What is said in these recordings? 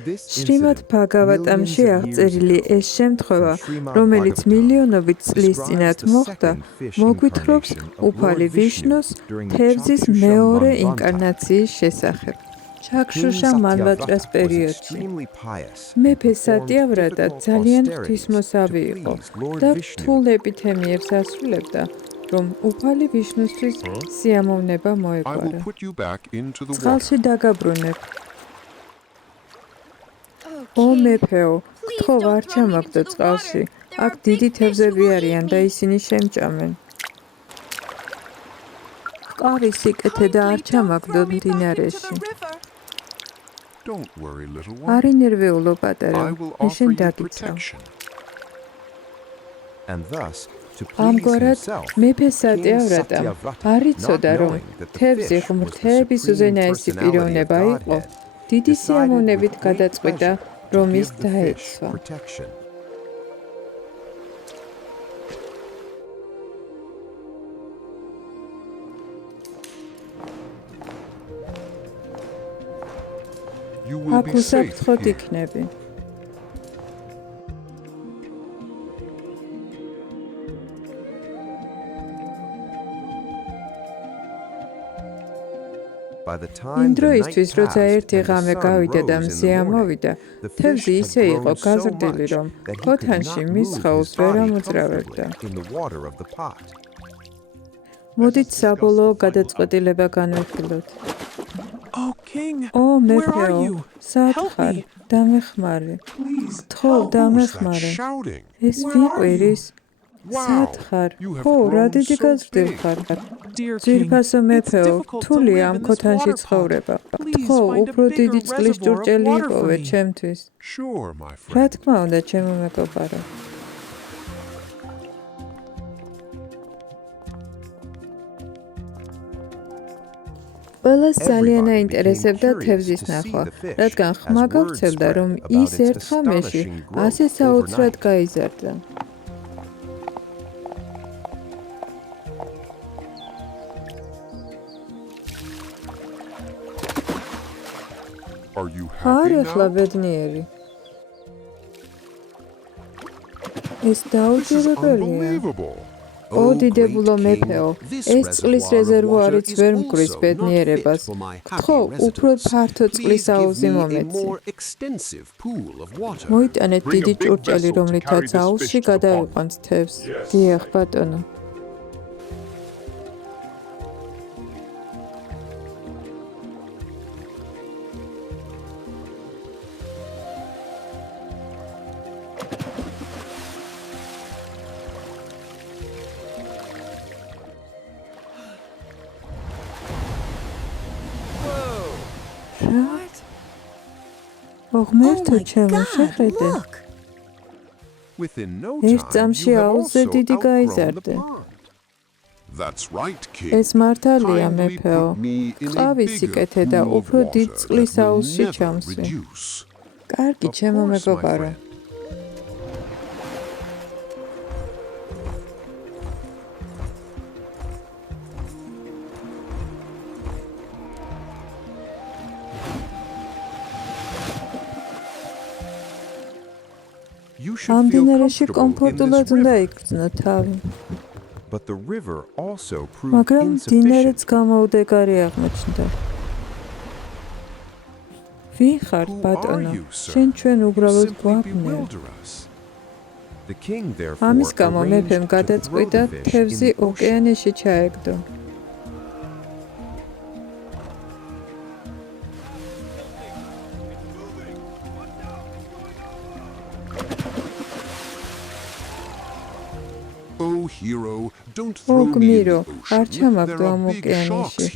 შრიმად ბჰაგავატამში აღწერილი ეს შემთხვევა, რომელიც მილიონობით წლის წინათ მოხდა, მოგვითხრობს უფალი ვიშნუს თევზის მეორე ინკარნაციის შესახებ. ჩაქშუშა მანვატრას პერიოდში მეფე სატიავრატა ძალიან ღვთისმოსავი იყო და რთულ ეპითემიებს ასრულებდა, რომ უფალი ვიშნუსთვის სიამოვნება მოეგვარა. წყალში დაგაბრუნებ. ო მეფეო, გთხოვ არ ჩამაგდო წყალში, აქ დიდი თევზები არიან და ისინი შემჭამენ. ჰყავი სიკეთე და არ ჩამაგდო მდინარეში. არ ინერვიულო პატარა, მე შენ დაგიცავ. ამგვარად მეფე სატიავრატამ არ იცოდა, რომ თევზი ღმრთების უზენაესი პიროვნება იყო, დიდი სიამოვნებით გადაწყვიტა, რომ ის დაეცვა. აქ უსაფრთხოდ იქნები. იმ დროისთვის, როცა ერთი ღამე გავიდა და მზე ამოვიდა, თევზი ისე იყო გაზრდილი, რომ ქოთანში მის სხეულს ვერ ამოძრავებდა. მოდით საბოლოო გადაწყვეტილება განვიხილოთ. ო მეფეო, სად ხარ? დამეხმარე. გთხოვ, დამეხმარე. ეს ვიყვირის? სად ხარ? ხო, რა დიდი გაზრდილი ხარ. ძვირფასო მეფეო, რთულია ამ ქოთანში ცხოვრება. გთხოვ, უფრო დიდი წყლის ჭურჭელი იპოვე ჩემთვის. რა თქმა უნდა, ჩემო მეგობარო. ყველას ძალიან აინტერესებდა თევზის ნახვა, რადგან ხმა გავრცელდა, რომ ის ერთ ღამეში ასე საოცრად გაიზარდა. არ ეხლა ბედნიერი. ეს დაუჯერებელია. ო დიდებულო მეფეო, ეს წყლის რეზერვუარიც ვერ მკვრის ბედნიერებას. გთხოვ, უფრო ფართო წყლის აუზი მომეცი. მოიტანეთ დიდი ჭურჭელი, რომლითაც აუზში გადავიყვანთ თევზს. დიახ, ბატონო. ღმერთო ჩემო, შეხედე. ერთ წამში აუზზე დიდი გაიზარდე. ეს მართალია მეფეო. ჰყავი სიკეთე და უფრო დიდ წყლის აუზში ჩამსვი. კარგი, ჩემო მეგობარო. ამ მდინარეში კომფორტულად უნდა იგრძნო თავი. მაგრამ მდინარეც გამოუდეგარი აღმოჩნდა. ვინ ხარ, ბატონო? შენ ჩვენ უბრალოდ გვაბნევ. ამის გამო მეფემ გადაწყვიტა თევზი ოკეანეში ჩაეგდო. ო გმირო, არ ჩამაგდო ამ ოკეანეში.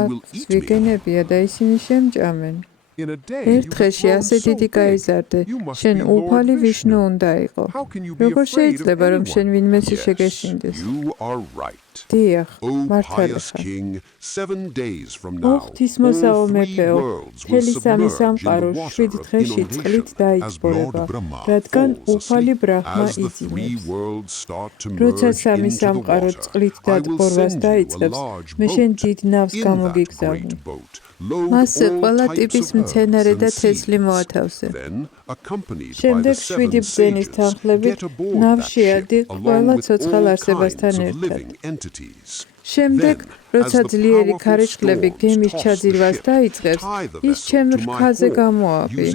აქ ზვიგენებია და ისინი შემჭამენ. ერთ დღეში ასე დიდი გაიზარდე, შენ უფალი ვიშნუ უნდა იყო. როგორ შეიძლება, რომ შენ ვინმესი შეგეშინდეს? დიახ, მართალი ხარ. ო ღვთისმოსაო მეფეო, მთელი სამი სამყარო 7 დღეში წყლით დაიჭბორება, რადგან უფალი ბრაჰმა იძინებს. როცა სამი სამყარო წყლით დაჭბორვას დაიწყებს, მე შენ დიდ ნავს გამოგიგზავნი. მასზე ყველა ტიპის მცენარე და თესლი მოათავსე. შემდეგ 7 ბრძენის თანხლებით ნავში ადი ყველა ცოცხალ არსებასთან ერთად. შემდეგ, როცა ძლიერი ქარიშხლები გემის ჩაძირვას დაიწყებს, ის ჩემ რქაზე გამოავი.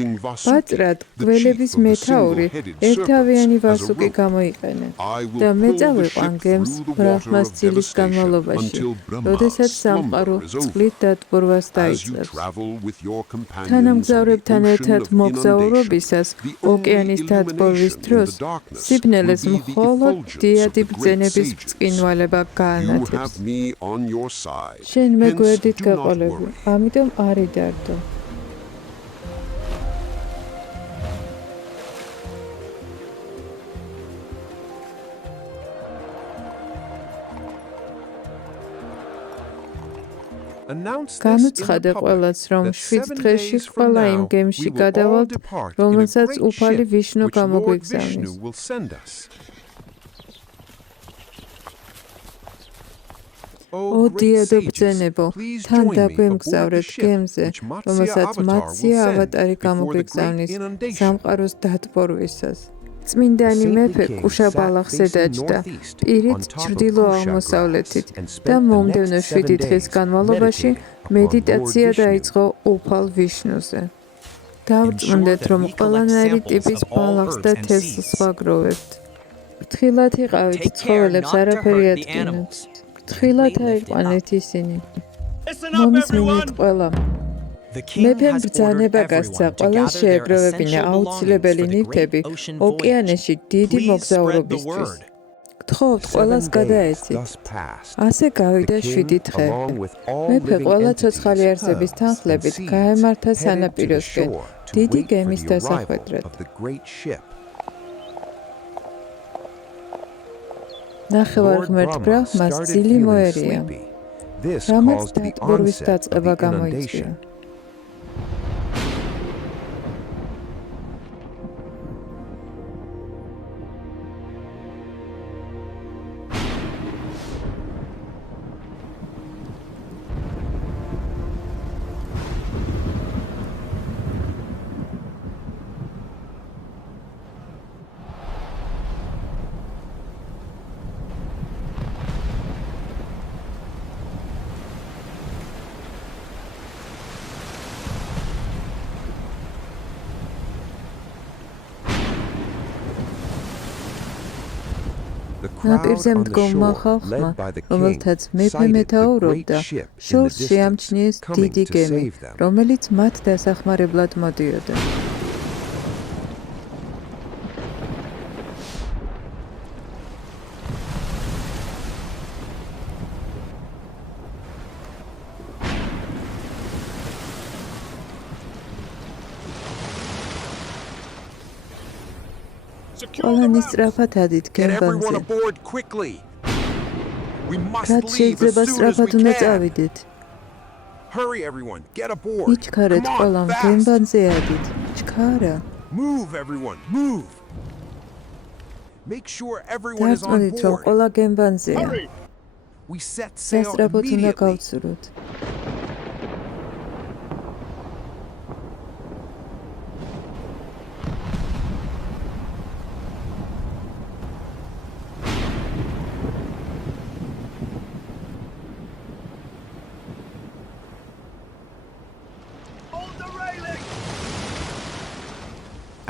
ბაწრად გველების მეთაური ერთავიანი ვასუკი გამოიყენე და მე წავიყვან გემს ბრაჰმას ძილის განმავლობაში, როდესაც სამყარო წყლით დატბორვას დაიწყებს. თანამგზავრებთან ერთად მოგზაურობისას ოკეანის დატბორვის დროს სიბნელეს მხოლოდ დიადი ბრძენების ბრწყინვალება გაანათებს. შენ მე გვერდით გაყოლები, ამიტომ არ იდარდო. განუცხადე ყველას, რომ 7 დღეში ყველა იმ გემში გადავალთ, რომელსაც უფალი ვიშნუ გამოგვიგზავნის. ო დიადო ბრძენებო, თან დაგვემგზავრეთ გემზე, რომელსაც მაცია ავატარი გამოგვიგზავნის სამყაროს დატბორვისას. წმინდანი მეფე კუშა ბალახზე დაჯდა, პირით ჩრდილო-აღმოსავლეთით და მომდევნო 7 დღის განმავლობაში მედიტაცია დაიწყო უფალ ვიშნუზე. დავწმუნდეთ, რომ ყველანაირი ტიპის ბალახს და თესლს ვაგროვებთ. ფრთხილად იყავით, ცხოველებს არაფერი ატკინოთ. ფრთხილად აიყვანეთ ისინი. მომისმინეთ ყველამ. მეფემ ბრძანება გასცა ყველა შეეგროვებინა აუცილებელი ნივთები ოკეანეში დიდი მოგზაურობისთვის. გთხოვთ ყველას გადაეცით. ასე გავიდა 7 დღე. მეფე ყველა ცოცხალი არსების თანხლებით გაემართა სანაპიროსკენ დიდი გემის დასახვედრად. ნახევარღმერთ ბრაჰმას ძილი მოერია, რამაც დატბორვის დაწყება გამოიწვია. ნაპირზე მდგომმა ხალხმა, რომელთაც მეფე მეთაურობდა, შორს შეამჩნიეს დიდი გემი, რომელიც მათ დასახმარებლად მოდიოდა. ყველანი სწრაფად ადით გემბანზე. რაც შეიძლება სწრაფად უნდა წავიდეთ. იჩქარეთ ყველამ გემბანზე ადით. ჩქარა. დავწმუნდით, რომ ყველა გემბანზეა. სასწრაფოდ უნდა გავცუროთ.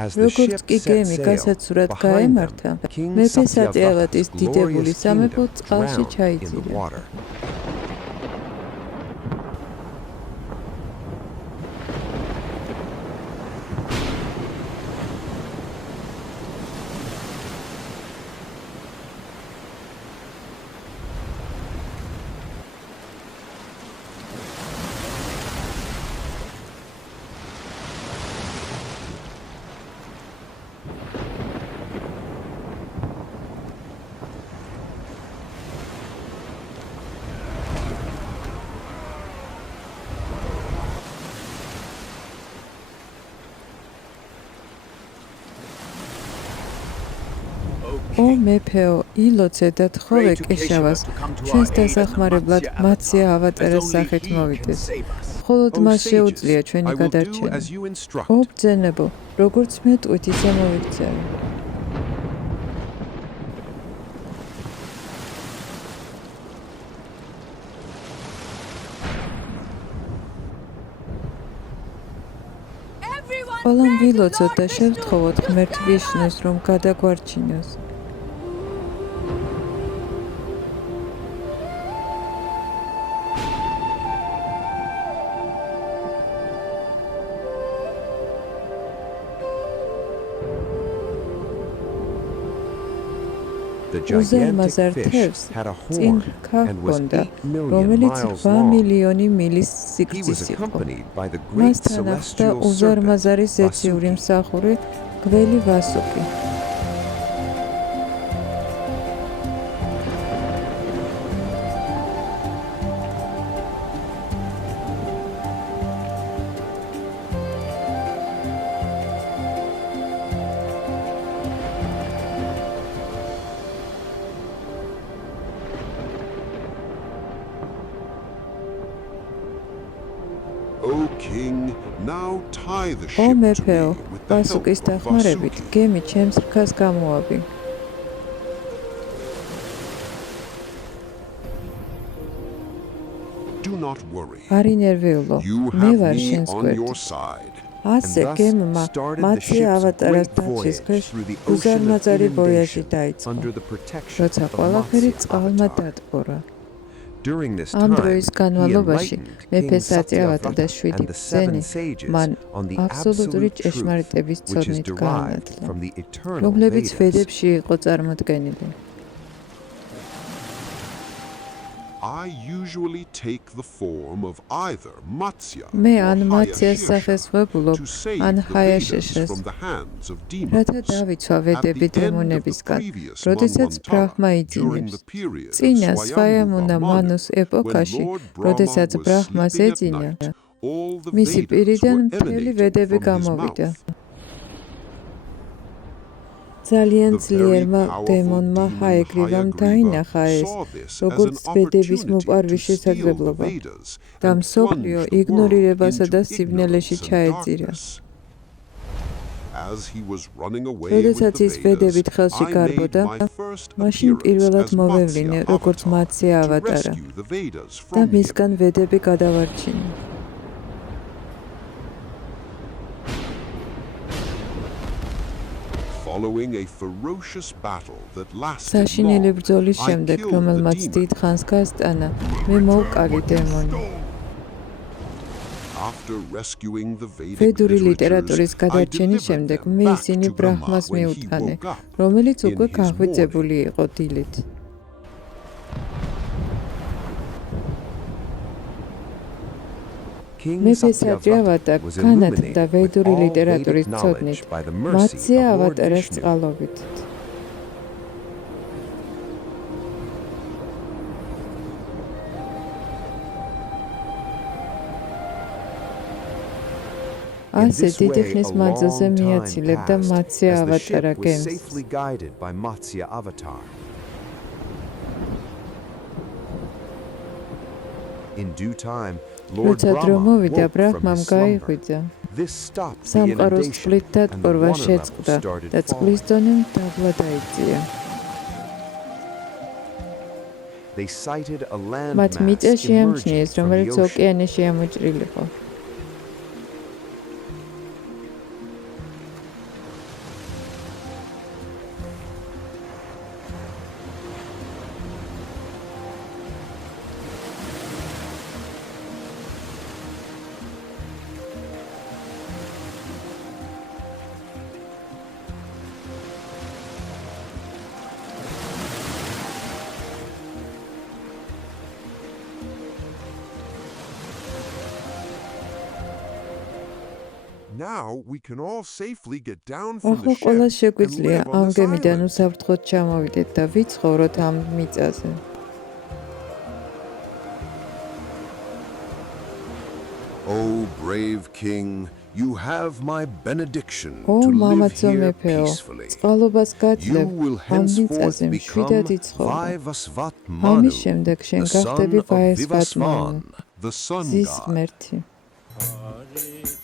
როგორც კი გემი გასაცურად გაემართა, მეფე სატიავატის დიდებული სამეფო წყალში ჩაიძირა. ო მეფეო, ილოცე და თხოვე კეშავას ჩვენს დასახმარებლად მაცია ავატარას სახით მოვიდეს. მხოლოდ მას შეუძლია ჩვენი გადარჩენა. ო ბრძენებო, როგორც მეტყვით, ისე მოვიქცევი. ყველამ ვილოცოთ და შევთხოვოთ ღმერთ ვიშნუს, რომ გადაგვარჩინოს. უზარმაზარ თევზს წინ რქა ჰქონდა, რომელიც 8 მილიონი მილის სიგრძის იყო. მასთან ახლდა უზარმაზარი ზეციური მსახური გველი ვასუკი. ო მეფეო, ვასუკის დახმარებით გემი ჩემს რქას გამოაბი. არ ინერვიულო, მე ვარ შენს გვერდით. ასე გემმა მაცია ავატარას დაცვის ქვეშ უზარმაზარი ვოიაჟი დაიწყო, როცა ყველაფერი წყალმა დატბორა. ამ დროის განმავლობაში მეფე საწიავად და 7 ბრძენი მან აბსოლუტური ჭეშმარიტების ცოდნით გაანათლა, რომლებიც ვედებში იყო წარმოდგენილი. მე ან მაციას სახეს ვებულობ, ან ჰაიაშეშეს, რათა დავიცვა ვედები დემონებისგან, როდესაც ბრაჰმა იძინებს. წინა სვაიამუნა მანუს ეპოქაში, როდესაც ბრაჰმას ეძინა, მისი პირიდან მთელი ვედები გამოვიდა. ძალიან ძლიერმა დემონმა ჰაეგრივამ დაინახა ეს, როგორც ვედების მოპარვის შესაძლებლობა და მსოფლიო იგნორირებასა და სიბნელეში ჩაეძირა. როდესაც ის ვედებით ხელში გარბოდა, მაშინ პირველად მოვევლინე, როგორც მაცია ავატარა და მისგან ვედები გადავარჩინე. საშინელი ბრძოლის შემდეგ, რომელმაც დიდ ხანს გასტანა, მე მოვკალი დემონი. ვედური ლიტერატურის გადარჩენის შემდეგ, მე ისინი ბრაჰმას მიუტანე, რომელიც უკვე გაღვიძებული იყო დილით. მეფე საწიავადა განათლდა ვედური ლიტერატურის ცოდნით, მაცია ავატარას წყალობით. ასე დიდი ხნის მანძილზე მიაცილებდა მაცია ავატარა გემს. როცა დრო მოვიდა, ბრაჰმამ გაიღვიძა. სამყაროს წყლით დატბორვა შეწყდა და წყლის დონემ დაბლა დაიწია. მათ მიწა შეამჩნიეს, რომელიც ოკეანეში ამოჭრილიყო. ახლა ყველას შეგვიძლია ამ გემიდან უსაფრთხოდ ჩამოვიდეთ და ვიცხოვროთ ამ მიწაზე. O brave king, you have my benediction ო to live მამაცო here მეფეო, peacefully. წყალობას You გაძლევ will ამ მიწაზე henceforth მშვიდად become იცხოვრე. Vaivasvat Manu, ამის შემდეგ შენ the გახდები son of ვაესვატ მანუ, Vivasvan, the sun ზის god. ღმერთი. აზრით